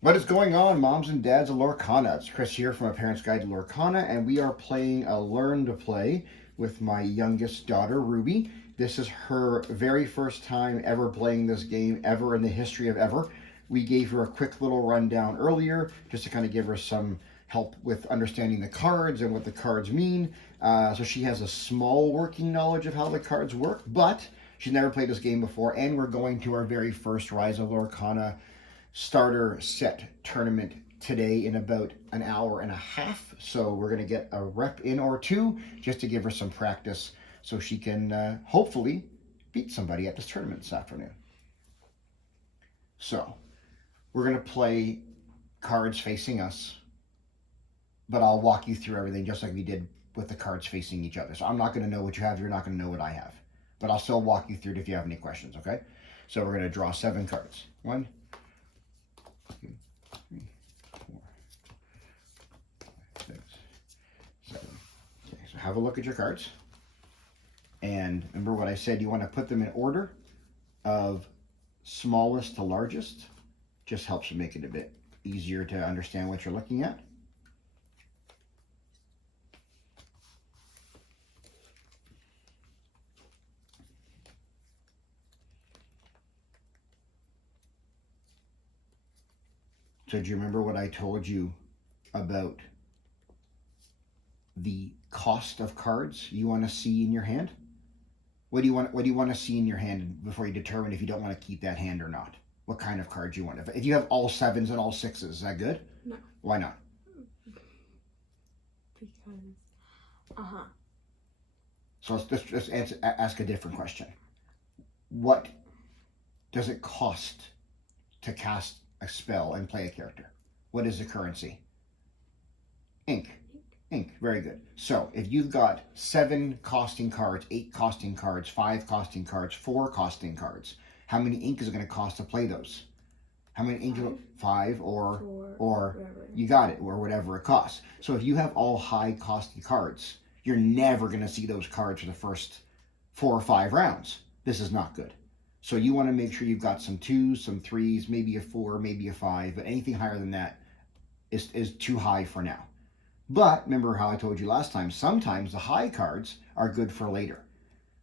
What is going on, moms and dads of Lorcana? It's Chris here from A Parent's Guide to Lorcana, and we are playing a Learn to Play with my youngest daughter, Ruby. This is her very first time ever playing this game, ever in the history of ever. We gave her a quick little rundown earlier, just to kind of give her some help with understanding the cards and what the cards mean. So she has a small working knowledge of how the cards work, but she's never played this game before, and we're going to our very first Rise of Lorcana starter set tournament today in about an hour and a half. So we're going to get a rep in or two just to give her some practice so she can hopefully beat somebody at this tournament this afternoon. So we're going to play cards facing us, but I'll walk you through everything just like we did with the cards facing each other. So I'm not going to know what you have. You're not going to know what I have, but I'll still walk you through it if you have any questions. Okay. So we're going to draw 7 cards. 1, 2, 3, 4, 5, 6, 7. Okay, so have a look at your cards. And remember what I said, you want to put them in order of smallest to largest. Just helps you make it a bit easier to understand what you're looking at. So do you remember what I told you about the cost of cards you want to see in your hand? What do you want to see in your hand before you determine if you don't want to keep that hand or not? What kind of cards you want? If you have all 7s and all 6s, is that good? No. Why not? Because, So let's ask a different question. What does it cost to cast a spell and play a character? What is the currency? Ink. Ink. Very good. So if you've got 7 costing cards, 8 costing cards, 5 costing cards, 4 costing cards, how many ink is it going to cost to play those? How many ink? 5 or 4, or whatever. You got it, or whatever it costs. So if you have all high costing cards, you're never going to see those cards for the first 4 or 5 rounds. This is not good. So you want to make sure you've got some 2s, some 3s, maybe a 4, maybe a 5, but anything higher than that is too high for now. But remember how I told you last time, sometimes the high cards are good for later.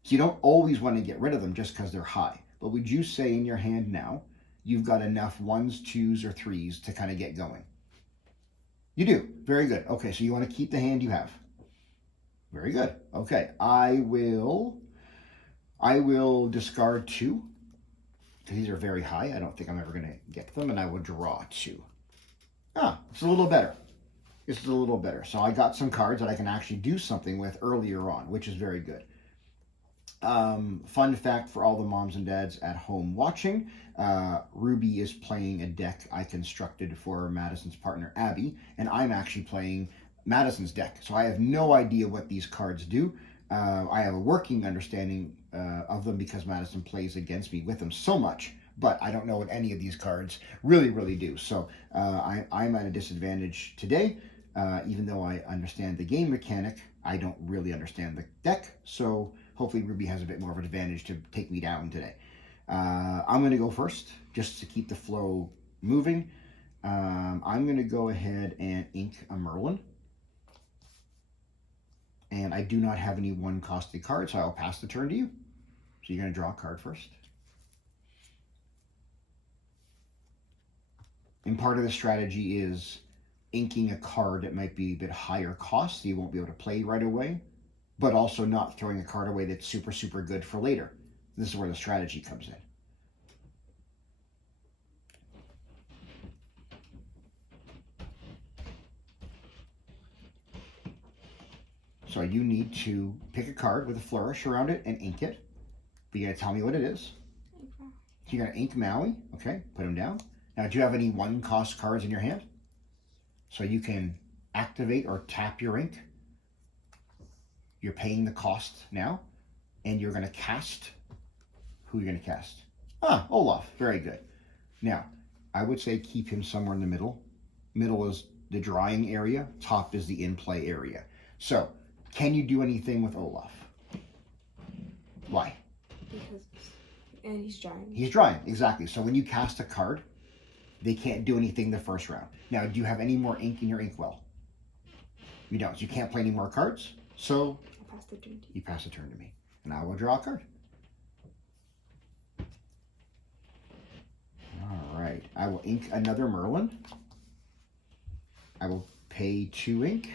So you don't always want to get rid of them just because they're high. But would you say in your hand now, you've got enough 1s, 2s, or 3s to kind of get going? You do. Very good. Okay, so you want to keep the hand you have. Very good. Okay, I will discard 2, because these are very high. I don't think I'm ever going to get them, and I will draw 2. It's a little better. This is a little better. So I got some cards that I can actually do something with earlier on, which is very good. Fun fact for all the moms and dads at home watching, Ruby is playing a deck I constructed for Madison's partner, Abby, and I'm actually playing Madison's deck. So I have no idea what these cards do. I have a working understanding of them because Madison plays against me with them so much, but I don't know what any of these cards really do. So I'm at a disadvantage today. Even though I understand the game mechanic, I don't really understand the deck. So hopefully Ruby has a bit more of an advantage to take me down today. I'm going to go first just to keep the flow moving. I'm going to go ahead and ink a Merlin. And I do not have any 1 costing card, so I'll pass the turn to you. So you're going to draw a card first. And part of the strategy is inking a card that might be a bit higher cost, so you won't be able to play right away, but also not throwing a card away that's super good for later. This is where the strategy comes in. So you need to pick a card with a flourish around it and ink it. But you gotta tell me what it is. Okay. You're gonna ink Maui. Okay, put him down. Now, do you have any 1 cost cards in your hand? So you can activate or tap your ink. You're paying the cost now, and you're going to cast. Who are you going to cast? Olaf. Very good. Now, I would say keep him somewhere in the middle. Middle is the drawing area. Top is the in-play area. So, can you do anything with Olaf? Why? Because And he's drawing. He's drawing, exactly. So when you cast a card, they can't do anything the first round. Now, do you have any more ink in your inkwell? You don't. So you can't play any more cards. So I'll pass the turn to you. you pass the turn to me. And I will draw a card. All right. I will ink another Merlin. I will pay 2 ink.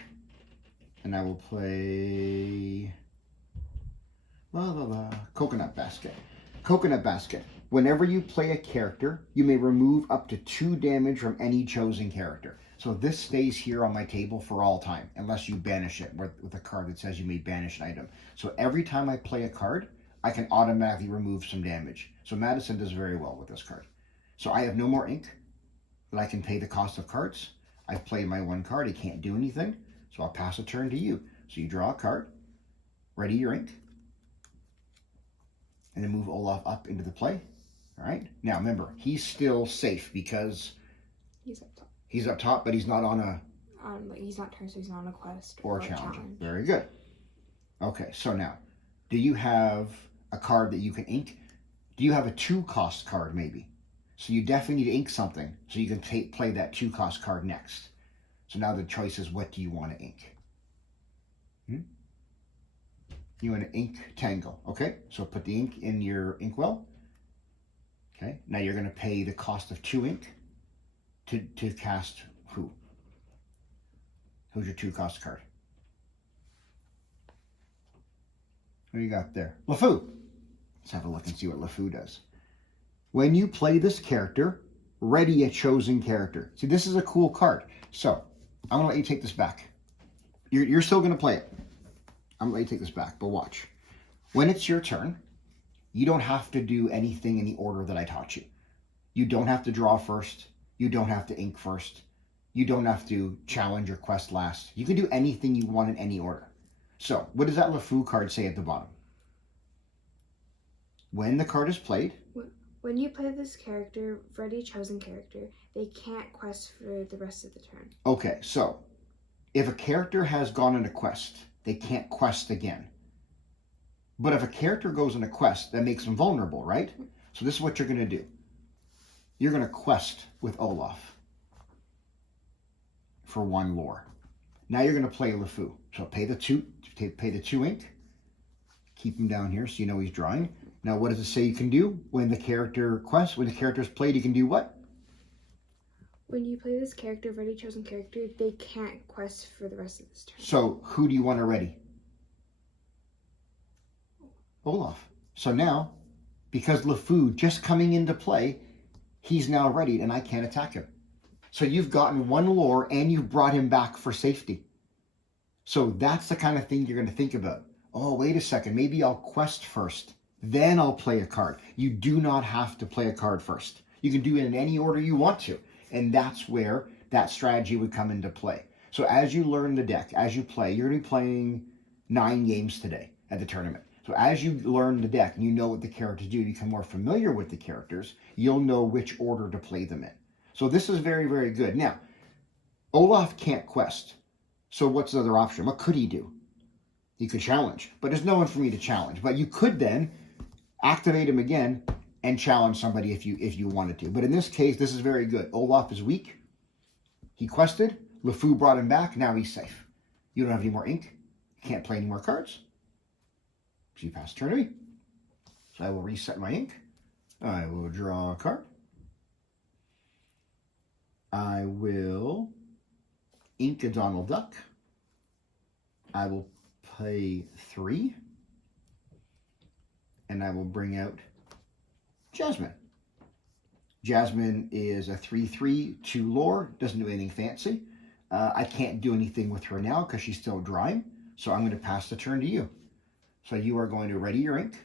And I will play Coconut Basket. Coconut Basket. Whenever you play a character, you may remove up to 2 damage from any chosen character. So this stays here on my table for all time, unless you banish it with a card that says you may banish an item. So every time I play a card, I can automatically remove some damage. So Madison does very well with this card. So I have no more ink, but I can pay the cost of cards. I've played my 1 card. He can't do anything. So I'll pass a turn to you. So you draw a card, ready your ink, and then move Olaf up into the play. All right. Now remember, he's still safe because He's up top. He's up top, but he's not on a He's not turned, so he's not on a quest or a challenge. Very good. Okay, so now, do you have a card that you can ink? Do you have a 2-cost card maybe? So you definitely need to ink something so you can play that 2-cost card next. So now the choice is, what do you want to ink? You want to ink Tango. Okay, so put the ink in your inkwell. Okay, now you're going to pay the cost of 2 ink to cast who? Who's your 2-cost card? What do you got there? LeFou. Let's have a look and see what LeFou does. When you play this character, ready a chosen character. See, this is a cool card. So, I'm going to let you take this back. You're still going to play it. I'm going to let you take this back, but watch. When it's your turn, you don't have to do anything in the order that I taught you. You don't have to draw first. You don't have to ink first. You don't have to challenge or quest last. You can do anything you want in any order. So, what does that LeFou card say at the bottom? When the card is played... When you play this character, ready chosen character, they can't quest for the rest of the turn. Okay, so, if a character has gone on a quest, they can't quest again. But if a character goes on a quest, that makes them vulnerable, right? So this is what you're going to do. You're going to quest with Olaf for 1 lore. Now you're going to play LeFou. So pay the 2 ink. Keep him down here so you know he's drawing. Now what does it say you can do when the character quests? When the character is played, you can do what? When you play this character, ready chosen character, they can't quest for the rest of this turn. So who do you want to ready? Olaf. So now, because LeFou just coming into play, he's now ready and I can't attack him. So you've gotten 1 lore and you've brought him back for safety. So that's the kind of thing you're going to think about. Oh, wait a second. Maybe I'll quest first. Then I'll play a card. You do not have to play a card first. You can do it in any order you want to. And that's where that strategy would come into play. So as you learn the deck, as you play, you're going to be playing 9 games today at the tournament. So as you learn the deck and you know what the characters do, you become more familiar with the characters, you'll know which order to play them in. So this is very, very good. Now, Olaf can't quest. So what's the other option? What could he do? He could challenge. But there's no one for me to challenge. But you could then activate him again and challenge somebody if you wanted to. But in this case, this is very good. Olaf is weak. He quested. LeFou brought him back. Now he's safe. You don't have any more ink. You can't play any more cards. So you pass the turn to me. So I will reset my ink. I will draw a card. I will ink a Donald Duck. I will play 3. And I will bring out Jasmine. Jasmine is a 3/3, 2 lore, doesn't do anything fancy. I can't do anything with her now because she's still drawing, so I'm going to pass the turn to you. So you are going to ready your ink.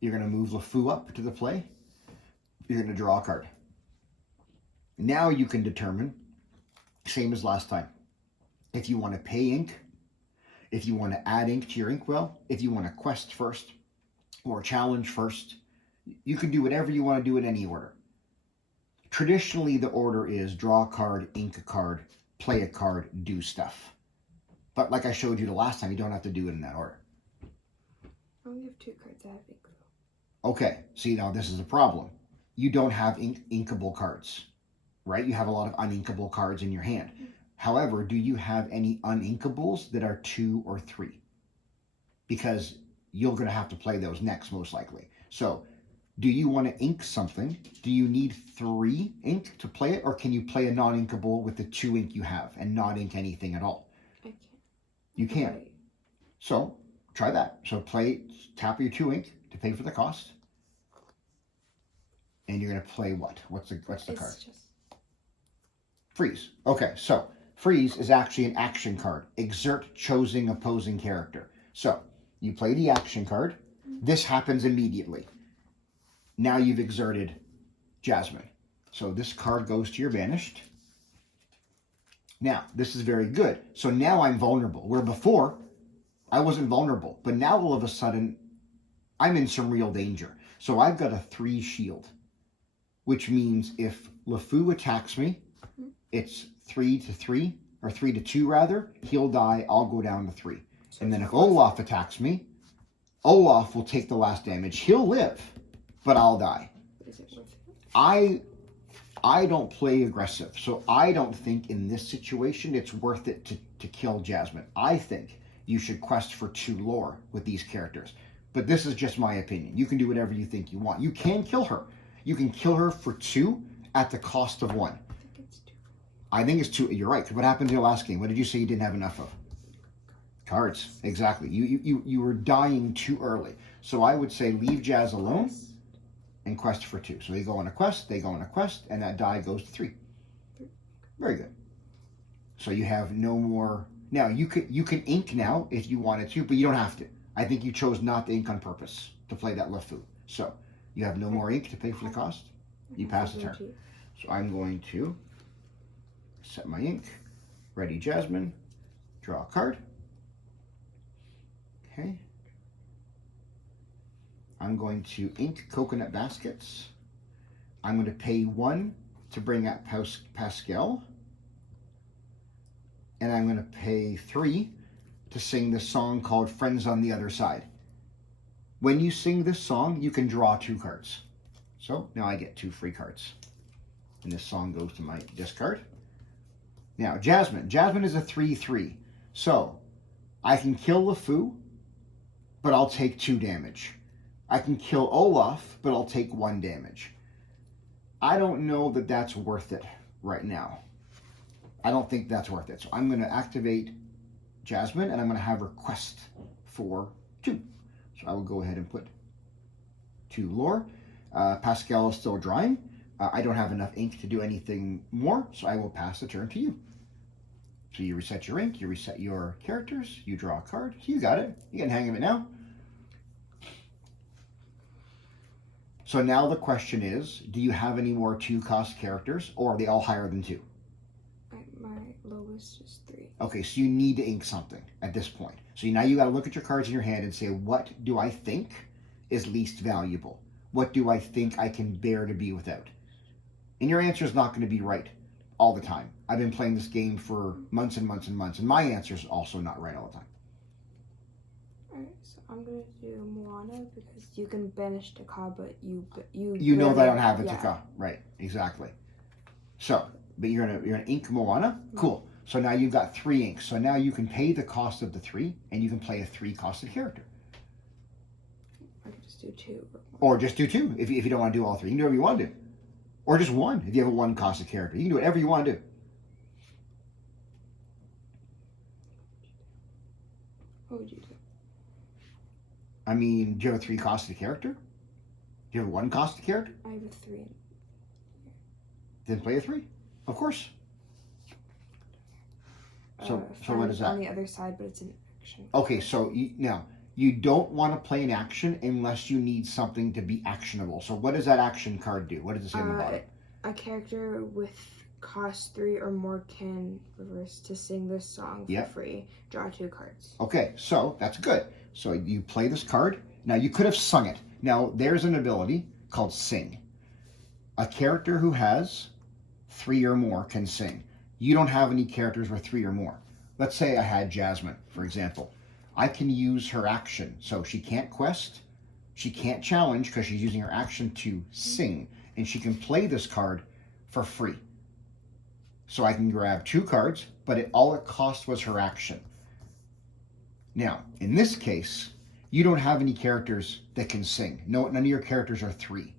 You're going to move LeFou up to the play. You're going to draw a card. Now you can determine, same as last time, if you want to pay ink, if you want to add ink to your inkwell, if you want to quest first, or challenge first. You can do whatever you want to do in any order. Traditionally, the order is draw a card, ink a card, play a card, do stuff. But like I showed you the last time, you don't have to do it in that order. I only have 2 cards I have ink though. Okay, see, now this is a problem. You don't have inkable cards, right? You have a lot of uninkable cards in your hand. However, do you have any uninkables that are 2 or 3? Because you're going to have to play those next, most likely. So, do you want to ink something? Do you need 3 ink to play it? Or can you play a non-inkable with the 2 ink you have and not ink anything at all? I can't. You can. Right. So, try that. So, tap your 2 ink to pay for the cost. And you're going to play what? What's the card? Just... Freeze. Okay, so freeze is actually an action card. Exert choosing opposing character. So you play the action card. This happens immediately. Now you've exerted Jasmine. So this card goes to your banished. Now, this is very good. So now I'm vulnerable. Where before, I wasn't vulnerable. But now all of a sudden, I'm in some real danger. So I've got a 3 shield. Which means if LeFou attacks me, it's 3 to 3, or 3 to 2 rather. He'll die, I'll go down to 3. And then if Olaf attacks me, Olaf will take the last damage. He'll live, but I'll die. Is it worth it? I don't play aggressive, so I don't think in this situation it's worth it to kill Jasmine. I think you should quest for 2 lore with these characters. But this is just my opinion. You can do whatever you think you want. You can kill her. You can kill her for 2 at the cost of 1. I think it's 2. You're right. What happened to your last game? What did you say you didn't have enough of? Cards. Exactly. You were dying too early. So I would say leave Jazz alone and quest for 2. So they go on a quest, and that die goes to 3. Very good. So you have no more. Now you can ink now if you wanted to, but you don't have to. I think you chose not to ink on purpose to play that LeFou. So you have no more ink to pay for the cost. You pass the turn. So I'm going to set my ink. Ready, Jasmine. Draw a card. Okay. I'm going to ink coconut baskets. I'm going to pay 1 to bring up Pascal. And I'm going to pay 3 to sing this song called Friends on the Other Side. When you sing this song, you can draw 2 cards. So now I get 2 free cards. And this song goes to my discard. Now, Jasmine. Jasmine is a 3/3. So I can kill LeFou, but I'll take 2 damage. I can kill Olaf, but I'll take 1 damage. I don't know that that's worth it right now. I don't think that's worth it. So I'm going to activate Jasmine, and I'm going to have her quest for 2. So I will go ahead and put 2 lore. Pascal is still drawing. I don't have enough ink to do anything more, so I will pass the turn to you. So you reset your ink, you reset your characters, you draw a card. So you got it. You get the hang of it now. So now the question is, do you have any more 2-cost characters, or are they all higher than 2? My lowest is 3. Okay, so you need to ink something at this point. So now you got to look at your cards in your hand and say, what do I think is least valuable? What do I think I can bear to be without? And your answer is not going to be right all the time. I've been playing this game for months and months and months, and my answer is also not right all the time. Alright, so I'm going to do Moana because you can banish Taka, but you know that I don't have a yeah. Taka. Right, exactly. So, but you're gonna ink Moana? Cool. So now you've got 3 inks. So now you can pay the cost of the 3, and you can play a 3-costed character. I can just do 2. Or just do 2 if you don't want to do all 3. You can do whatever you want to do. Or just 1 if you have a 1-costed character. You can do whatever you want to do. What would you do? I mean, do you have a 3-costed character? Do you have a 1-costed character? I have a 3. Then play a 3. Of course. So what is that? On the other side, but it's an action. Okay, so now, you don't want to play an action unless you need something to be actionable. So what does that action card do? What does it say on the bottom? A character with cost 3 or more can reverse to sing this song for free. Draw 2 cards. Okay, so that's good. So you play this card. Now, you could have sung it. Now, there's an ability called Sing. A character who has 3 or more can sing. You don't have any characters with 3 or more. Let's say I had Jasmine, for example. I can use her action. So she can't quest, She can't challenge because she's using her action to sing, and she can play this card for free. So I can grab 2 cards, but all it cost was her action. Now, in this case, you don't have any characters that can sing. No, none of your characters are 3.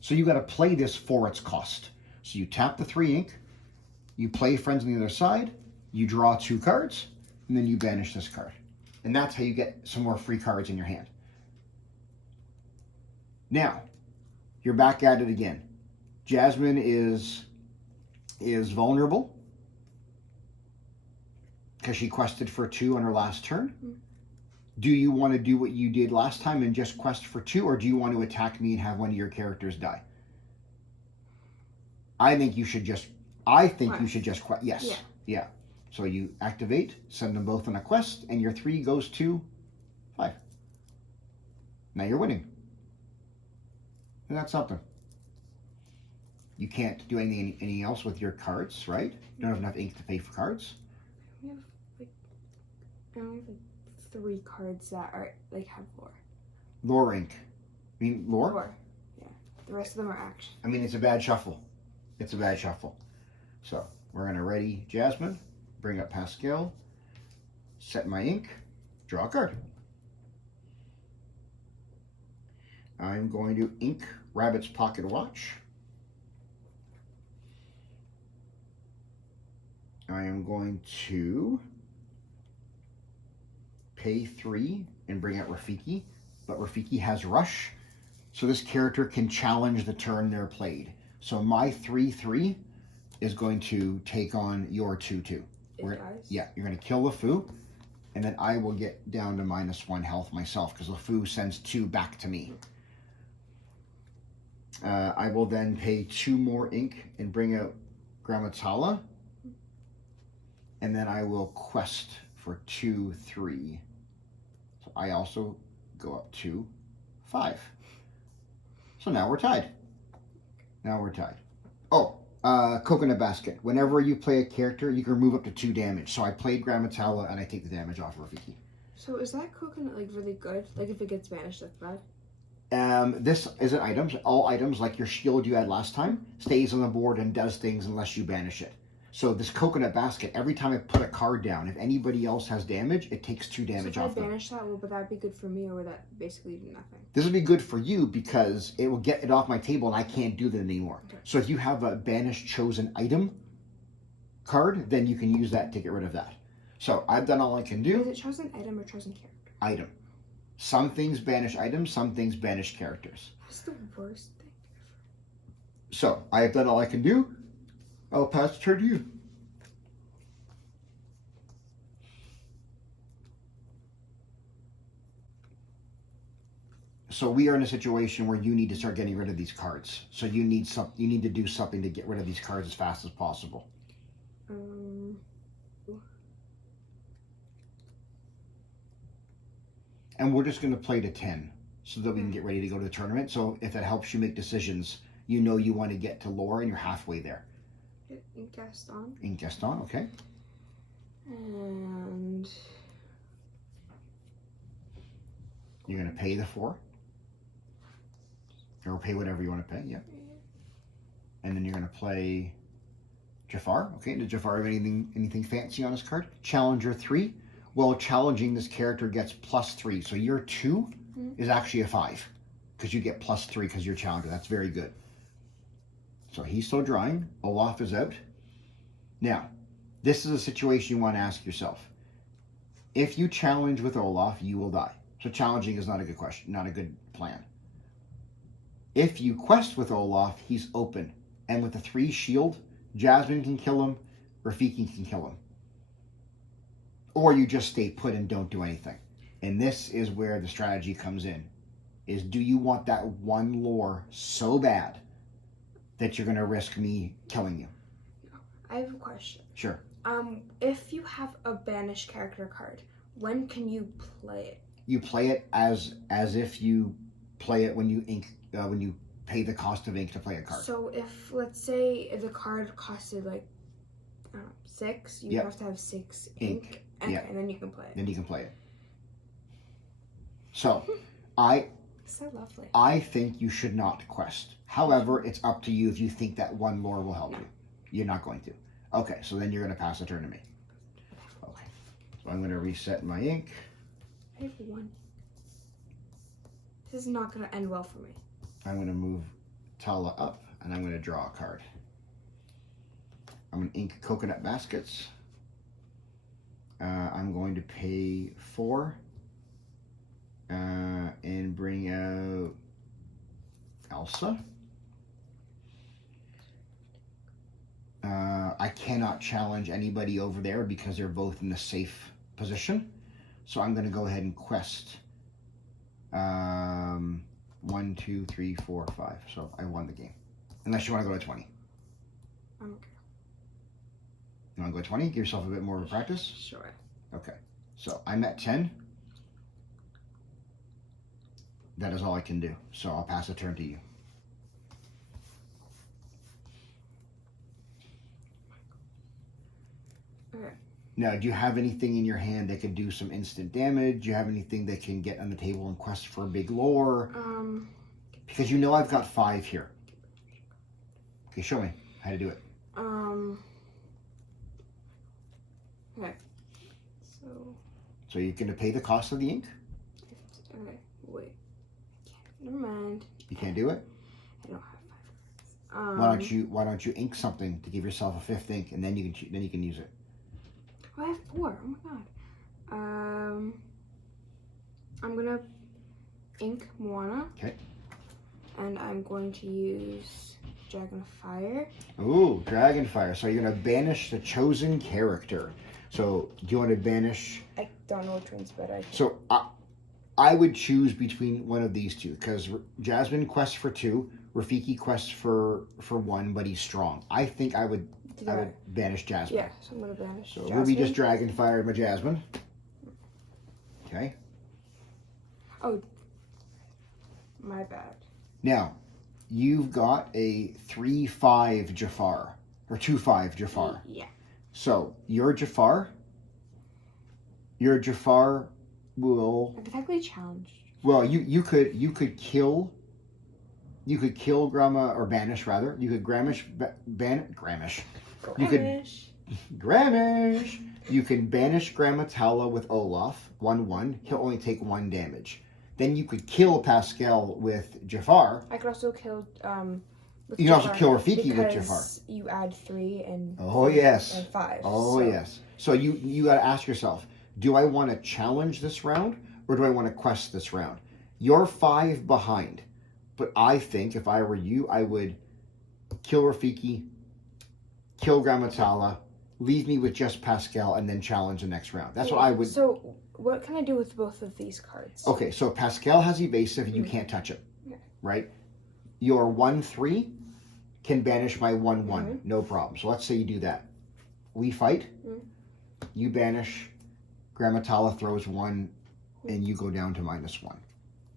So you got to play this for its cost. So you tap the 3 ink, you play friends on the other side, you draw 2 cards, and then you banish this card. And that's how you get some more free cards in your hand. Now, you're back at it again. Jasmine is vulnerable because she quested for 2 on her last turn. Do you want to do what you did last time and just quest for 2, or do you want to attack me and have one of your characters die? I think you should just quest. Yes. Yeah. So you activate, send them both on a quest, and your 3 goes to 5. Now you're winning. And that's something. You can't do anything else with your cards, right? You don't have enough ink to pay for cards. We have I only have 3 cards that are have lore. Lore ink. I mean lore? Lore. Yeah. The rest of them are action. I mean, it's a bad shuffle. It's a bad shuffle. So we're gonna ready Jasmine, bring up Pascal, set my ink, draw a card. I'm going to ink Rabbit's Pocket Watch. I am going to pay 3 and bring out Rafiki, but Rafiki has Rush, so this character can challenge the turn they're played. So my 3/3 is going to take on your 2/2. Yeah, you're going to kill LeFou, and then I will get down to -1 health myself because LeFou sends 2 back to me. I will then pay 2 more ink and bring out Grammatala. And then I will quest for 2/3. So I also go up to 5. So now we're tied. Oh, Coconut Basket. Whenever you play a character, you can remove up to 2 damage. So I played Grammatala and I take the damage off Rafiki. So is that coconut really good? If it gets banished, that's bad? This isn't items. All items, like your shield you had last time, stays on the board and does things unless you banish it. So this Coconut Basket, every time I put a card down, if anybody else has damage, it takes 2 damage off them. So if I banish that, would that be good for me, or would that basically do nothing? This would be good for you because it will get it off my table and I can't do that anymore. Okay. So if you have a banished chosen item card, then you can use that to get rid of that. So I've done all I can do. Is it chosen item or chosen character? Item. Some things banish items, some things banish characters. That's the worst thing ever. So I have done all I can do. I'll pass the turn to you. So we are in a situation where you need to start getting rid of these cards. So you need to do something to get rid of these cards as fast as possible. And we're just going to play to 10 so that we can get ready to go to the tournament. So if it helps you make decisions, you know you want to get to lore and you're halfway there. In Gaston. In Gaston, okay. And you're going to pay the 4. Or pay whatever you want to pay, yeah. And then you're going to play Jafar. Okay, did Jafar have anything fancy on his card? Challenger 3. Well, challenging this character gets +3. So your 2 is actually a 5. Because you get +3 because you're challenger. That's very good. So he's still drawing. Olaf is out. Now, this is a situation you want to ask yourself. If you challenge with Olaf, you will die. So challenging is not a good question, not a good plan. If you quest with Olaf, he's open. And with the 3 shield, Jasmine can kill him, Rafiki can kill him. Or you just stay put and don't do anything. And this is where the strategy comes in. Is do you want that 1 lore so bad that you're going to risk me killing you? I have a question. Sure. If you have a banished character card, when can you play it? You play it as if you play it when you pay the cost of ink to play a card. So if, let's say, if the card costed 6, you have to have 6 ink. Okay, and then you can play it. Then you can play it. So, I So lovely. I think you should not quest. However, it's up to you if you think that one lore will help you. You're not going to. Okay, so then you're going to pass the turn to me. Okay. So I'm going to reset my ink. I have one. This is not going to end well for me. I'm going to move Tala up, and I'm going to draw a card. I'm going to ink Coconut Baskets. I'm going to pay 4 and bring out Elsa. I cannot challenge anybody over there because they're both in the safe position. So I'm going to go ahead and quest 1, 2, 3, 4, 5. So I won the game. Unless you want to go to 20. I'm okay. You want to go to 20? Give yourself a bit more of a practice? Sure. Okay. So I'm at 10. That is all I can do. So I'll pass the turn to you. Okay. Now, do you have anything in your hand that can do some instant damage? Do you have anything that can get on the table and quest for a big lore? Because you know I've got 5 here. Okay, show me how to do it. Okay. So you're going to pay the cost of the ink? Okay, wait. Never mind. You can't do it? I don't have 5 cards. Why don't you ink something to give yourself a 5th ink, and then you can use it. Oh, I have 4. Oh my god. I'm gonna ink Moana. Okay. And I'm going to use Dragon of Fire. Ooh, Dragonfire. So you're gonna banish the chosen character. So do you want to banish? I don't know which one's better. So I would choose between one of these two because Jasmine quests for 2, Rafiki quests for 1, but he's strong. I think I would banish Jasmine. Yeah, so I'm gonna banish. So Jasmine. Ruby just Dragonfired my Jasmine. Okay. Oh, my bad. Now, you've got a 3/5 Jafar or 2/5 Jafar. Yeah. So your Jafar will. I'm technically challenged. Well, you could kill Grandma or banish rather. You could Gramish. You could Gramish. You can banish Grandma Tala with Olaf 1/1. He'll only take 1 damage. Then you could kill Pascal with Jafar. I could also kill with you can also kill Rafiki with Jafar. You add 3 and yes. and 5. Oh yes. So you got to ask yourself, do I want to challenge this round or do I want to quest this round? You're 5 behind, but I think if I were you, I would kill Rafiki, kill Grandma Tala, leave me with just Pascal, and then challenge the next round. That's what I would. So what can I do with both of these cards? Okay, so Pascal has evasive, you can't touch it, right? Your 1/3 can banish my 1/1, no problem. So let's say you do that. We fight. You banish. Grandma Tala throws 1, and you go down to -1.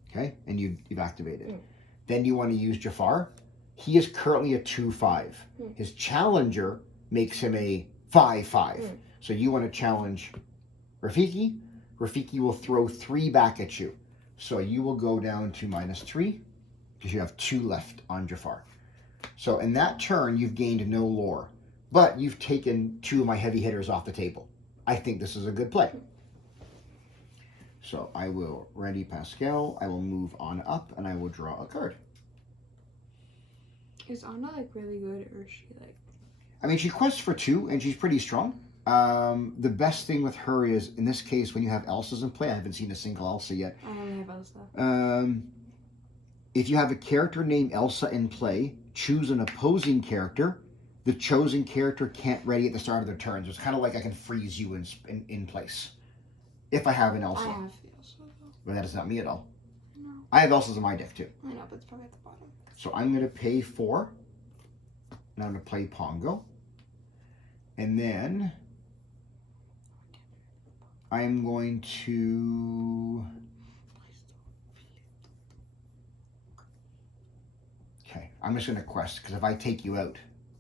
Okay, and you've activated. Then you want to use Jafar. He is currently a 2/5. His challenger makes him a 5/5. So you want to challenge Rafiki. Rafiki will throw 3 back at you. So you will go down to -3 because you have 2 left on Jafar. So in that turn, you've gained no lore, but you've taken 2 of my heavy hitters off the table. I think this is a good play. So I will ready Pascal. I will move on up and I will draw a card. Is Anna like really good or is she like? I mean, she quests for 2 and she's pretty strong. The best thing with her is, in this case, when you have Elsas in play, I haven't seen a single Elsa yet. I only have Elsa. If you have a character named Elsa in play, choose an opposing character. The chosen character can't ready at the start of their turn. So it's kind of like I can freeze you in place. If I have an Elsa. I have Elsa though. But that is not me at all. No. I have Elsas in my deck too. I know, but it's probably at the bottom. So I'm going to pay 4. And I'm going to play Pongo. And then I'm going to... Okay, I'm just going to quest, because if I take you out,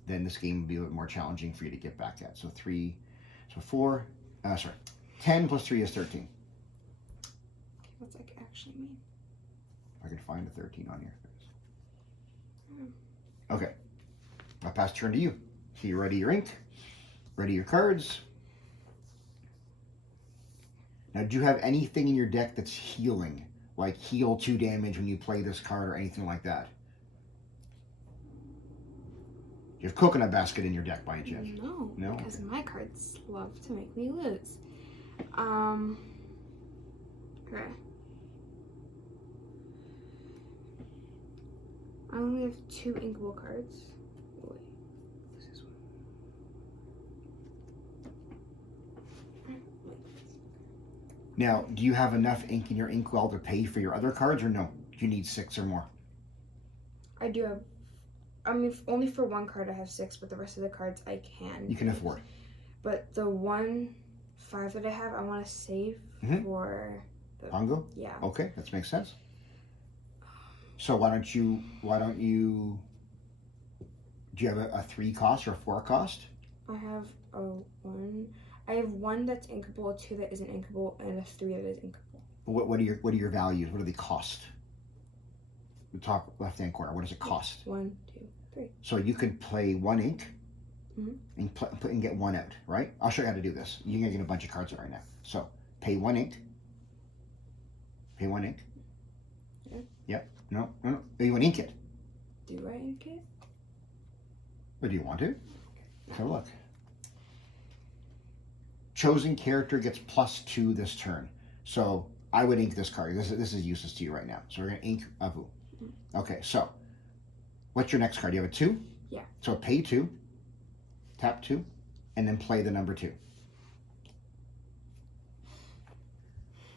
then this game will be a bit more challenging for you to get back at. So 4, 10 plus 3 is 13. What's that actually mean? If I can find a 13 on here. Okay. I'll pass turn to you. So you ready your ink? Ready your cards? Now, do you have anything in your deck that's healing? Like heal 2 damage when you play this card or anything like that? Do you have coconut basket in your deck by any chance? No, because okay. my cards love to make me lose. Okay. I only have 2 inkable cards. Wait, what's this one? Now, do you have enough ink in your inkwell to pay for your other cards, or no? Do you need 6 or more? I do have. I mean, only for 1 card I have 6, but the rest of the cards I can. You can afford. But the 5 that I have, I want to save for the Pongo? Yeah. Okay, that makes sense. So why don't you? Do you have a 3 cost or a 4 cost? I have a 1. I have 1 that's inkable, a 2 that isn't inkable, and a 3 that is inkable. What are your values? What do they cost? The top left-hand corner. What does it cost? 1, 2, 3. So you could play 1 ink and get 1 out, right? I'll show you how to do this. You're gonna get a bunch of cards out right now. So pay 1 ink. Pay 1 ink. Yeah. Yep. No. You want to ink it? Do I ink it? Or do you want to? Let's have a look. Chosen character gets +2 this turn. So I would ink this card. This is useless to you right now. So we're gonna ink Abu. Okay. So what's your next card? You have a 2. Yeah. So pay 2, tap 2, and then play the number 2.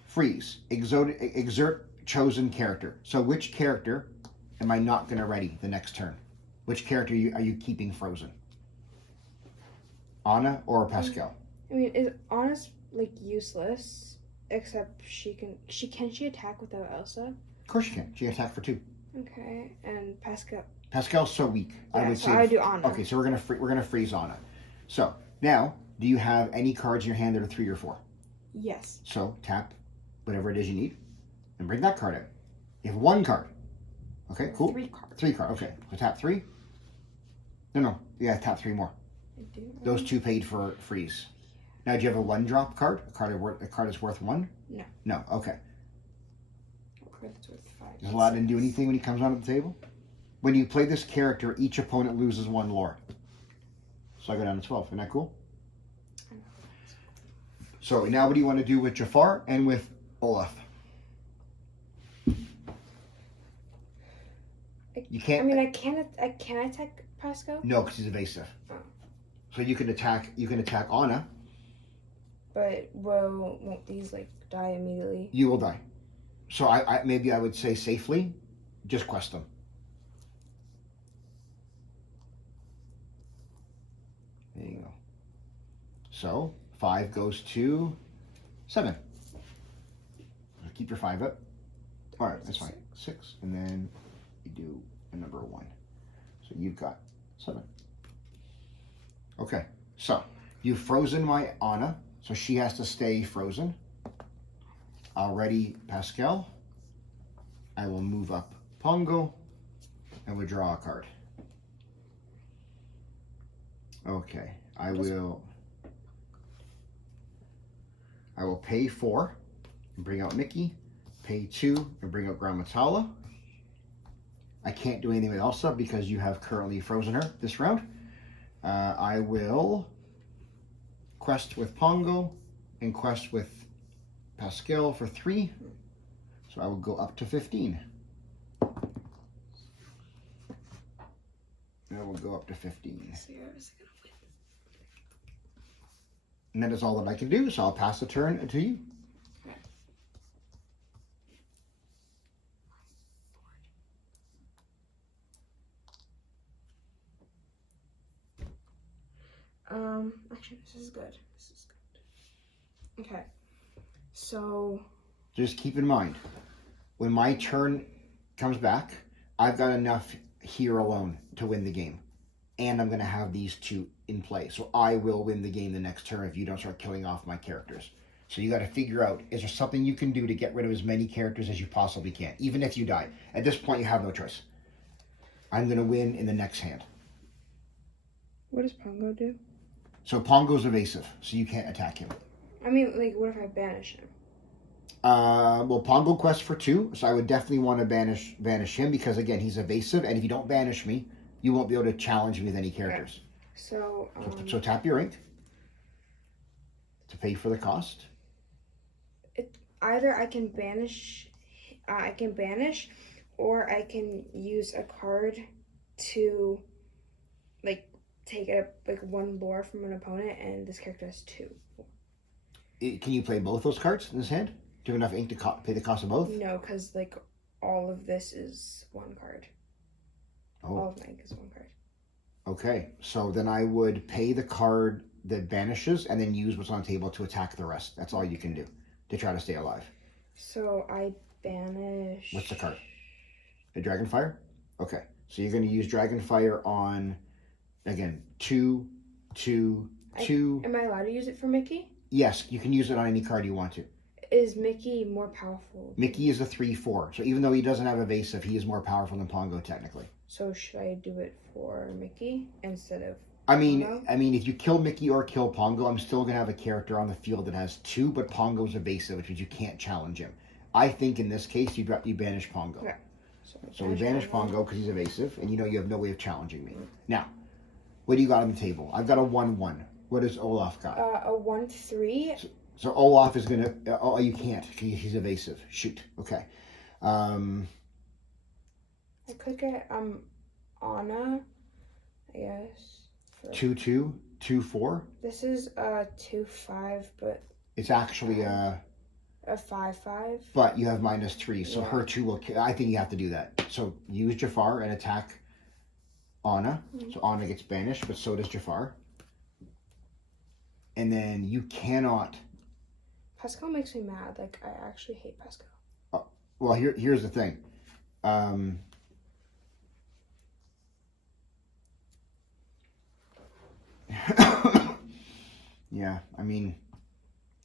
Freeze. Exert chosen character. So which character am I not going to ready the next turn? Which character are you keeping frozen? Anna or Pascal? I mean, is Anna's like useless? Except she attack without Elsa? Of course she can. She can attack for 2. Okay, and Pascal. Pascal's so weak. Yeah, I would so say. I would do Anna. Okay, so we're gonna freeze Anna. So now, do you have any cards in your hand that are 3 or 4? Yes. So tap whatever it is you need, and bring that card out. You have 1 card. Okay, cool. 3 cards. 3 cards. Okay, so tap 3. No. Yeah, tap 3 more. Those 2 paid for freeze. Now, do you have a 1-drop card? A card is worth 1? No. No. Okay. A card that's worth 5. Does Aladdin do anything when he comes onto the table? When you play this character, each opponent loses 1 lore. So I go down to 12. Isn't that cool? So now, what do you want to do with Jafar and with Olaf? You can't. I mean, I can't attack Pascal. No, because he's evasive. Oh. So you can attack. Anna. But won't these like die immediately? You will die. So I maybe I would say safely, just quest them. There you go. So 5 goes to 7. Keep your 5 up. All right, that's fine. 6, and then you do a number 1. So you've got 7. Okay, so you've frozen my Anna, so she has to stay frozen. I'll ready Pascal. I will move up Pongo and withdraw a card. Okay, I will pay 4 and bring out Mickey, pay 2 and bring out Gramatala. I can't do anything with Elsa because you have currently frozen her this round. I will quest with Pongo and quest with Pascal for 3. So I will go up to 15. I will go up to 15. And that is all that I can do, so I'll pass the turn to you. Actually, this is good. Okay. So just keep in mind, when my turn comes back, I've got enough here alone to win the game. And I'm going to have these 2 in play. So I will win the game the next turn if you don't start killing off my characters. So you got to figure out, is there something you can do to get rid of as many characters as you possibly can, even if you die. At this point, you have no choice. I'm going to win in the next hand. What does Pongo do? So Pongo's evasive, so you can't attack him. I mean, like, what if I banish him? Well, Pongo quests for 2, so I would definitely want to banish him because, again, he's evasive, and if you don't banish me, you won't be able to challenge me with any characters. Okay. So tap your ink to pay for the cost. Either I can banish, or I can use a card to, like, take like 1 lore from an opponent, and this character has 2. Can you play both those cards in this hand? Do you have enough ink to pay the cost of both? No, because, like, all of this is 1 card. Oh. All of my ink is 1 card. Okay, so then I would pay the card that banishes and then use what's on the table to attack the rest. That's all you can do to try to stay alive. So I banish... What's the card? The Dragonfire? Okay, so you're going to use Dragonfire on, again, 2, 2, 2. Am I allowed to use it for Mickey? Yes, you can use it on any card you want to. Is Mickey more powerful? Mickey is a 3/4, so even though he doesn't have evasive, he is more powerful than Pongo technically. So should I do it for Mickey instead of I mean, Pongo? If you kill Mickey or kill Pongo, I'm still gonna have a character on the field that has 2, but Pongo's evasive, which means you can't challenge him. I think in this case you banish Pongo. Okay. So we banish Pongo because he's evasive, and you have no way of challenging me. Now, what do you got on the table? I've got a 1/1. What does Olaf got? A 1/3. So Olaf is gonna. Oh, you can't. He's evasive. Shoot. Okay. I could get Anna, I guess. 2/2, 2/4. This is a 2/5, but it's actually a 5/5. But you have -3, so yeah. her 2 will. I think you have to do that. So use Jafar and attack Anna. So Anna gets banished, but so does Jafar. And then you cannot. Pascal makes me mad. Like, I actually hate Pascal. Well, here's the thing. Yeah, I mean,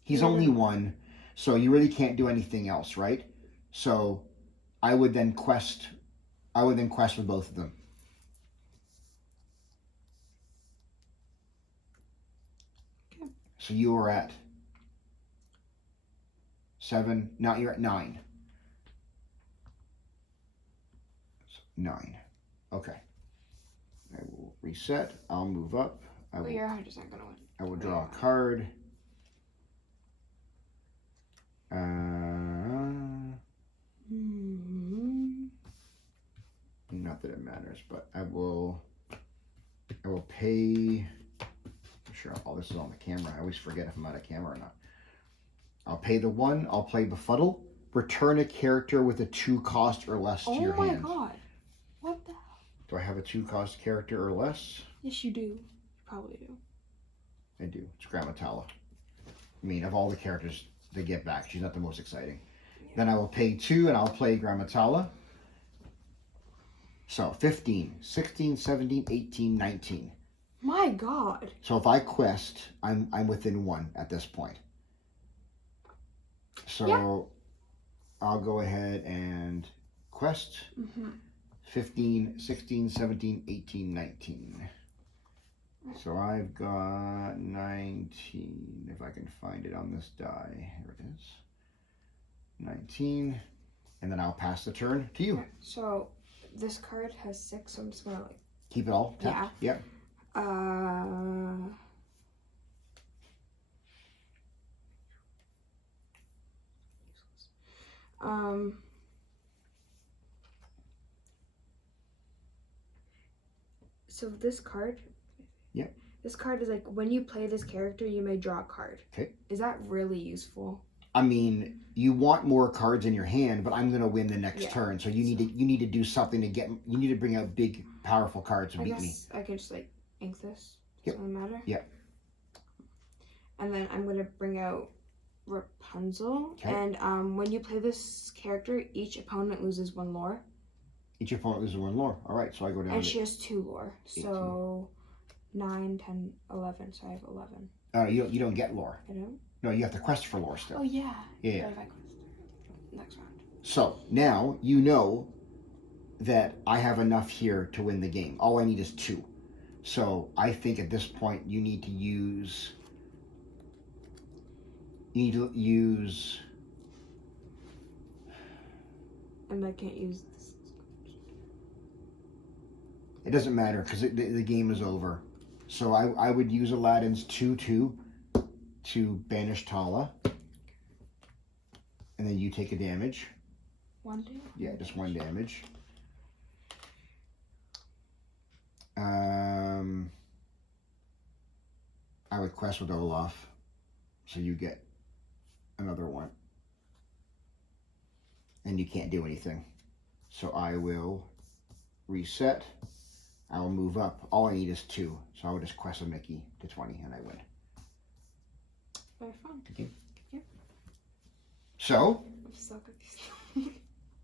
he's only 1, so you really can't do anything else, right? So I would then quest with both of them. Okay. So you are at 7. Now you're at 9. 9. Okay. I will reset. I'll move up. Your 100's not gonna win. I will draw a card. Not that it matters, but I will pay. Sure, all this is on the camera. I always forget if I'm out of camera or not. I'll pay the 1. I'll play Befuddle. Return a character with a 2 cost or less to your hand. Oh my god. What the hell? Do I have a 2 cost character or less? Yes, you do. You probably do. I do. It's Grammatala. I mean, of all the characters they get back, she's not the most exciting. Yeah. Then I will pay 2 and I'll play Grammatala. So 15, 16, 17, 18, 19. My god. So if I quest, I'm within 1 at this point. So yeah. I'll go ahead and quest. 15, 16, 17, 18, 19. So I've got 19, if I can find it on this die. Here it is. 19. And then I'll pass the turn to you. So this card has 6, so I'm just gonna like... Keep it all tapped? Yeah. Yep. So this card... Yep. This card is like, when you play this character, you may draw a card. Okay. Is that really useful? I mean, you want more cards in your hand, but I'm gonna win the next turn. So you need to do something to get. You need to bring out big, powerful cards to beat me. I can just like ink this. Yep. Doesn't matter. Yep. And then I'm gonna bring out Rapunzel. Okay. And when you play this character, each opponent loses 1 lore. Each opponent loses 1 lore. All right, so I go down. And she has 2 lore. 18. So 9, 10, 11. So I have 11. You don't get lore. I don't. No, you have to quest for lore still. Oh, yeah. Yeah. What if I quest? Next round. So now you know that I have enough here to win the game. All I need is 2. So I think at this point you need to use. And I can't use this. It doesn't matter because the game is over. So I would use Aladdin's 2/2 to banish Tala. And then you take a damage. 1, 2? Yeah, just 1 damage. I would quest with Olaf. So you get another 1. And you can't do anything. So I will reset. I will move up. All I need is 2. So I will just quest a Mickey to 20 and I win. Very fun. Okay. Yeah. So I'm so confused.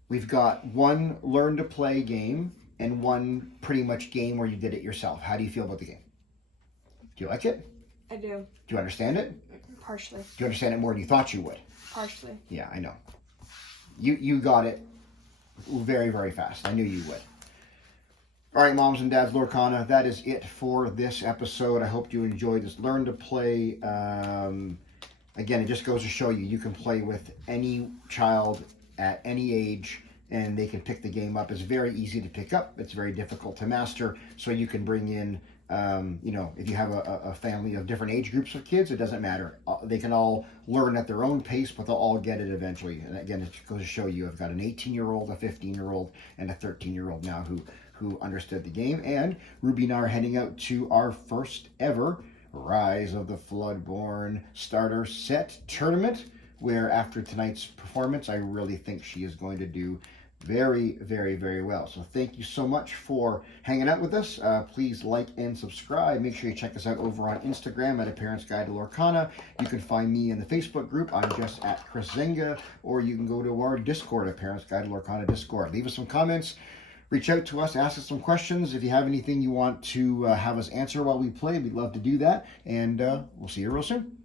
we've got 1 learn to play game and 1 pretty much game where you did it yourself. How do you feel about the game? Do you like it? I do. Do you understand it? Partially. Do you understand it more than you thought you would? Partially. Yeah, I know. You got it very, very fast. I knew you would. All right, moms and dads, Lorcana, that is it for this episode. I hope you enjoyed this Learn to Play. Again, it just goes to show you can play with any child at any age, and they can pick the game up. It's very easy to pick up. It's very difficult to master, so you can bring in, if you have a family of different age groups of kids, it doesn't matter. They can all learn at their own pace, but they'll all get it eventually. And again, it goes to show you I've got an 18-year-old, a 15-year-old, and a 13-year-old now who understood the game. And Ruby and I are heading out to our first ever Rise of the Floodborn starter set tournament, where after tonight's performance, I really think she is going to do very, very, very well. So thank you so much for hanging out with us. Please like and subscribe. Make sure you check us out over on Instagram at A Parent's Guide to Lorcana. You can find me in the Facebook group. I'm just at Chris Zenga, or you can go to our Discord, A Parent's Guide to Lorcana Discord. Leave us some comments. Reach out to us, ask us some questions. If you have anything you want to have us answer while we play, we'd love to do that. And we'll see you real soon.